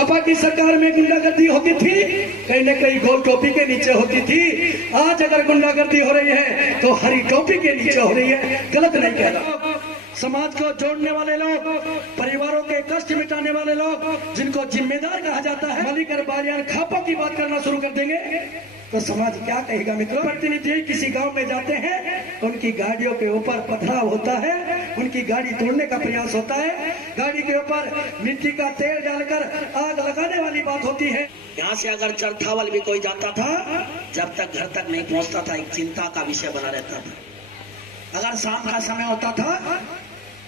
सपा की सरकार में गुंडागर्दी होती थी, कहीं न कहीं गोल टोपी के नीचे होती थी। आज अगर गुंडागर्दी हो रही है तो हरी टोपी के नीचे हो रही है। गलत नहीं कह रहा। समाज को जोड़ने वाले लोग, परिवारों के कष्ट मिटाने वाले लोग, जिनको जिम्मेदार कहा जाता है, मलिक बालियान खापों की बात करना शुरू कर देंगे तो समाज क्या कहेगा? मित्रों, प्रतिनिधि किसी गांव में जाते हैं, उनकी गाड़ियों के ऊपर पथराव होता है, उनकी गाड़ी तोड़ने का प्रयास होता है, गाड़ी के ऊपर मिट्टी का तेल डालकर आग लगाने वाली बात होती है। यहाँ से अगर चरथावल भी कोई जाता था, जब तक घर तक नहीं पहुंचता था, एक चिंता का विषय बना रहता था। अगर शाम का समय होता था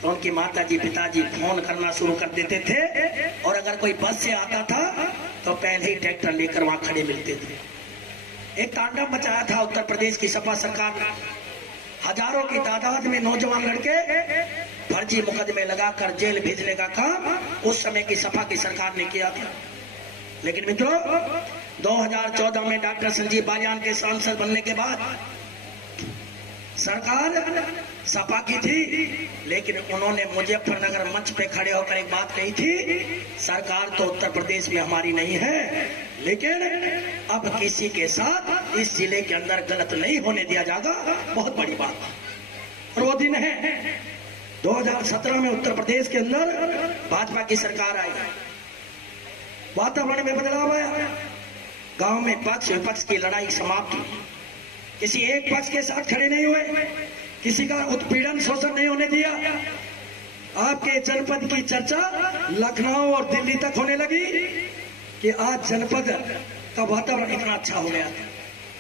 तो उनकी माताजी पिताजी फोन करना शुरू कर देते थे, और अगर कोई बस से आता था तो पहले ही ट्रैक्टर लेकर वहां खड़े मिलते थे। एक तांडव मचाया था उत्तर प्रदेश की सपा सरकार ने। हजारों की तादाद में नौजवान लड़के फर्जी मुकदमे लगाकर जेल भेजने का काम उस समय की सपा की सरकार ने किया था। लेकिन मित्रों, 2014 में डॉक्टर संजीव बालियान के सांसद बनने के बाद सरकार सपा की थी, लेकिन उन्होंने मुजफ्फरनगर मंच पे खड़े होकर एक बात कही थी, सरकार तो उत्तर प्रदेश में हमारी नहीं है, लेकिन अब किसी के साथ इस जिले के अंदर गलत नहीं होने दिया जाएगा। बहुत बड़ी बात। और वो दिन है 2017 में उत्तर प्रदेश के अंदर भाजपा की सरकार आई, वातावरण में बदलाव आया, गांव में पक्ष विपक्ष की लड़ाई समाप्त हुई, किसी एक पक्ष के साथ खड़े नहीं हुए, किसी का उत्पीड़न शोषण नहीं होने दिया। आपके जनपद की चर्चा लखनऊ और दिल्ली तक होने लगी कि आज जनपद का वातावरण इतना अच्छा हो गया।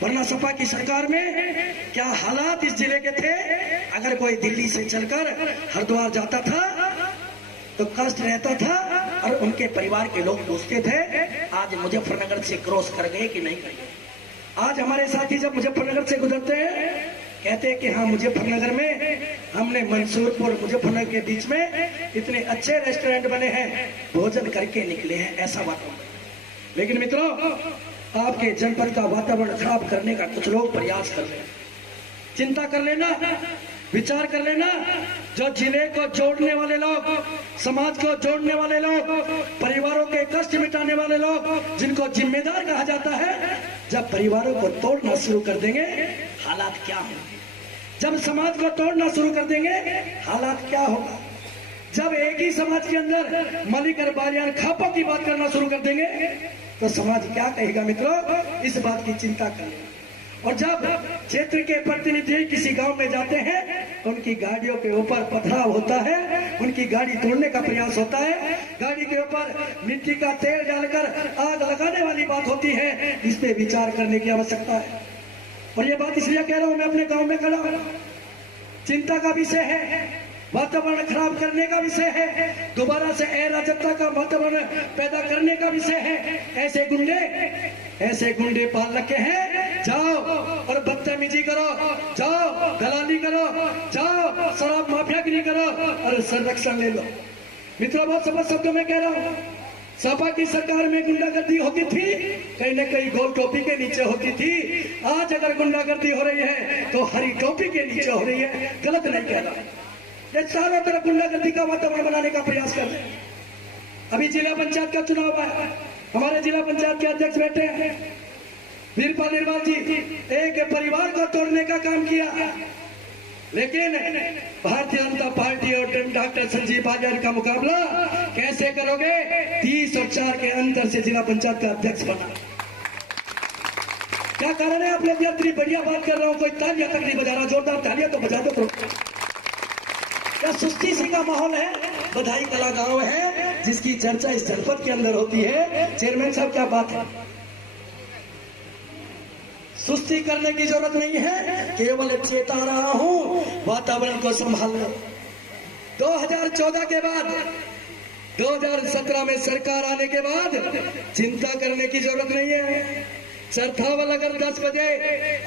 वरना सपा की सरकार में क्या हालात इस जिले के थे? अगर कोई दिल्ली से चलकर हरिद्वार जाता था तो कष्ट रहता था, और उनके परिवार के लोग पूछते थे आज मुजफ्फरनगर से क्रॉस कर गए कि नहीं गए। आज हमारे साथी जब मुजफ्फरनगर से गुजरते हैं, कहते हैं कि हाँ, मुजफ्फरनगर में हमने मंसूरपुर मुजफ्फरनगर के बीच में इतने अच्छे रेस्टोरेंट बने हैं, भोजन करके निकले हैं, ऐसा वातावरण। लेकिन मित्रों, आपके जनपद का वातावरण खराब करने का कुछ लोग प्रयास कर रहे हैं। चिंता कर लेना, विचार कर लेना। जो जिले को जोड़ने वाले लोग, समाज को जोड़ने वाले लोग, परिवारों के कष्ट मिटाने वाले लोग, जिनको जिम्मेदार कहा जाता है, जब परिवारों को तोड़ना शुरू कर देंगे, हालात क्या होंगे? जब समाज को तोड़ना शुरू कर देंगे, हालात क्या होगा? जब एक ही समाज के अंदर मलिक और बालियान खापों की बात करना शुरू कर देंगे तो समाज क्या कहेगा? मित्रों, इस बात की चिंता करें। और जब क्षेत्र के प्रतिनिधि किसी गांव में जाते हैं, उनकी गाड़ियों के ऊपर पथराव होता है, उनकी गाड़ी तोड़ने का प्रयास होता है, गाड़ी के ऊपर मिट्टी का तेल डालकर आग लगाने वाली बात होती है, इस पे विचार करने की आवश्यकता है। और ये बात इसलिए कह रहा हूं, मैं अपने गांव में खड़ा हूं। चिंता का विषय है, वातावरण खराब करने का विषय है, दोबारा से अराजकता का वातावरण पैदा करने का विषय है। ऐसे गुंडे पाल रखे हैं, जाओ और बदतमीजी करो, जाओ दलाली करो, जाओ शराब माफियागिरी करो और संरक्षण ले लो। मित्रों, बहुत समझ शब्दों में कह रहा हूं, सपा की सरकार में गुंडागर्दी होती थी, कहीं न कहीं गोल टोपी के नीचे होती थी। आज अगर गुंडागर्दी हो रही है तो हरी टोपी के नीचे हो रही है। गलत नहीं कह रहा। ये चारों तरफ गुंडागर्दी का वातावरण बनाने का प्रयास कर रहे हैं। अभी जिला पंचायत का चुनाव है, हमारे जिला पंचायत के अध्यक्ष बैठे हैं वीरपाल निर्वाल जी, एक परिवार को तोड़ने का काम किया, लेकिन भारतीय जनता पार्टी और डॉक्टर संजीव बालियान का मुकाबला कैसे करोगे? 30 और 4 के अंतर से जिला पंचायत का अध्यक्ष बना। क्या कारण है? आप लोग इतनी बढ़िया बात कर रहा हूं, कोई तालियां तक नहीं बजा रहा। जोरदार तालियां तो बजा दो। क्या सुस्ती सी का माहौल है? बधाई कला गांव है जिसकी चर्चा इस जनपद के अंदर होती है। चेयरमैन साहब, क्या बात है? सुस्ती करने की जरूरत नहीं है, केवल चेता रहा हूं, वातावरण को संभाल लो। 2014 के बाद 2017 में सरकार आने के बाद चिंता करने की जरूरत नहीं है। चरथावल अगर 10 बजे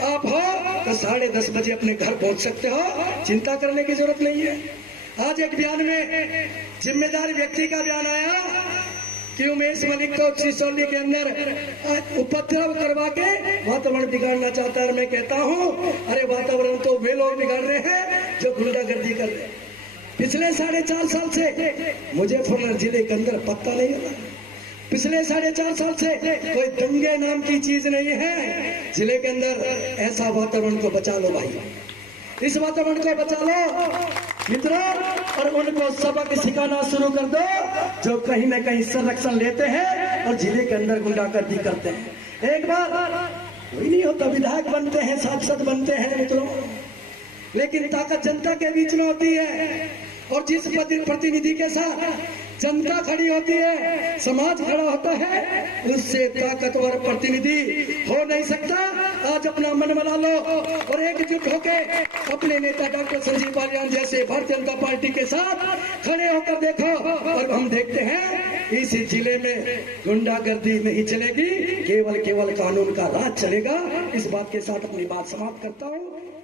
आप हो तो 10:30 बजे अपने घर पहुंच सकते हो, चिंता करने की जरूरत नहीं है। आज एक बयान में जिम्मेदार व्यक्ति का बयान आया कि उमेश मलिक को सिसोली के अंदर उपद्रव करवा के वातावरण बिगाड़ना चाहता है। मैं कहता हूं, अरे वातावरण तो वे लोग बिगाड़ रहे हैं जो गुंडागर्दी कर रहे हैं। पिछले 4.5 साल से मुजफ्फरनगर जिले के अंदर पत्ता नहीं लगा। पिछले 4.5 साल से कोई दंगे नाम की चीज नहीं है जिले के अंदर। ऐसा वातावरण को बचा लो भाई, इस वातावरण को बचा लो मित्रों, और उनको सबक सिखाना शुरू कर दो जो कहीं ना कहीं संरक्षण लेते हैं और जिले के अंदर गुंडागर्दी करते हैं। एक बार कोई नहीं होता, विधायक बनते हैं, सांसद बनते हैं मित्रों, लेकिन ताकत जनता के बीच में होती है। और जिस प्रतिनिधि के साथ जनता खड़ी होती है, समाज खड़ा होता है, उससे ताकतवर प्रतिनिधि हो नहीं सकता। आज अपना मन बना लो और एकजुट होके अपने नेता डॉक्टर संजीव बालियान जैसे भारतीय जनता पार्टी के साथ खड़े होकर देखो, और हम देखते हैं इस जिले में गुंडागर्दी नहीं चलेगी, केवल कानून का राज चलेगा। इस बात के साथ अपनी बात समाप्त करता हूँ।